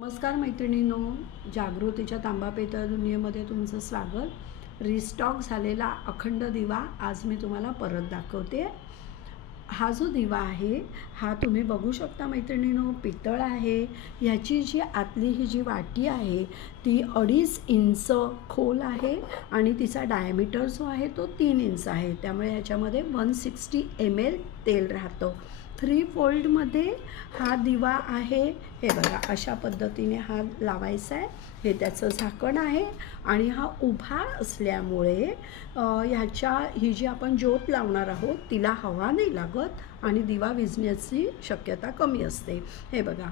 नमस्कार मैत्रिणींनो, जागृतीच्या तांबा पेतळ दुनियेमध्ये तुमचं स्वागत। रिस्टॉक झालेला अखंड दिवा आज मी तुम्हाला परत दाखवते। हा जो दिवा आहे हा तुम्ही बघू शकता मैत्रिणींनो, पितळ आहे। ह्याची जी आतली ही जी वाटी आहे ती 2.5 इंच खोल आहे आणि तिचा डायमीटर जो आहे तो 3 इंच आहे। त्यामुळे ह्याच्यामध्ये 160 ml तेल राहतं। 3 फोल्डमध्ये हा दिवा आहे। हे बघा, अशा पद्धतीने हा लावायचा आहे। हे त्याचं झाकण आहे आणि हा उभा असल्यामुळे ही जी आपण ज्योत लावणार आहोत तिला हवा नाही लागत आणि दिवा विझण्याची शक्यता कमी असते। हे बघा,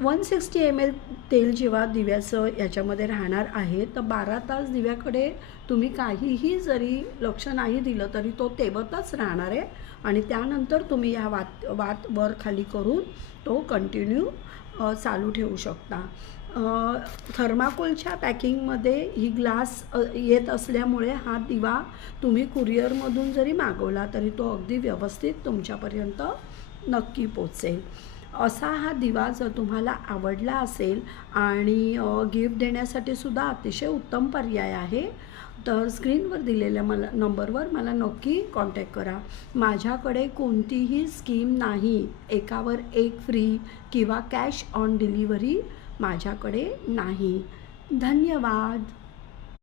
160 ml तेल जेव्हा दिव्याचं याच्यामध्ये राहणार आहे तर 12 तास दिव्याकडे तुम्ही काहीही जरी लक्ष नाही दिलं तरी तो तेवतच राहणार आहे आणि त्यानंतर तुम्ही ह्या वात वर खाली करून तो कंटिन्यू चालू ठेवू शकता। थर्माकोलच्या पॅकिंगमध्ये ही ग्लास येत असल्यामुळे हा दिवा तुम्ही कुरिअरमधून जरी मागवला तरी तो अगदी व्यवस्थित तुमच्यापर्यंत नक्की पोचेल। असा हा दिवा जर तुम्हाला आवडला असेल आणि गिफ्ट देण्यासाठी सुद्धा अतिशय उत्तम पर्याय आहे तर स्क्रीनवर दिलेल्या नंबरवर मला नक्की कॉन्टॅक्ट करा। माझ्याकडे कोणतीही स्कीम नाही, एकावर एक फ्री किंवा कॅश ऑन डिलिव्हरी माझ्याकडे नाही। धन्यवाद।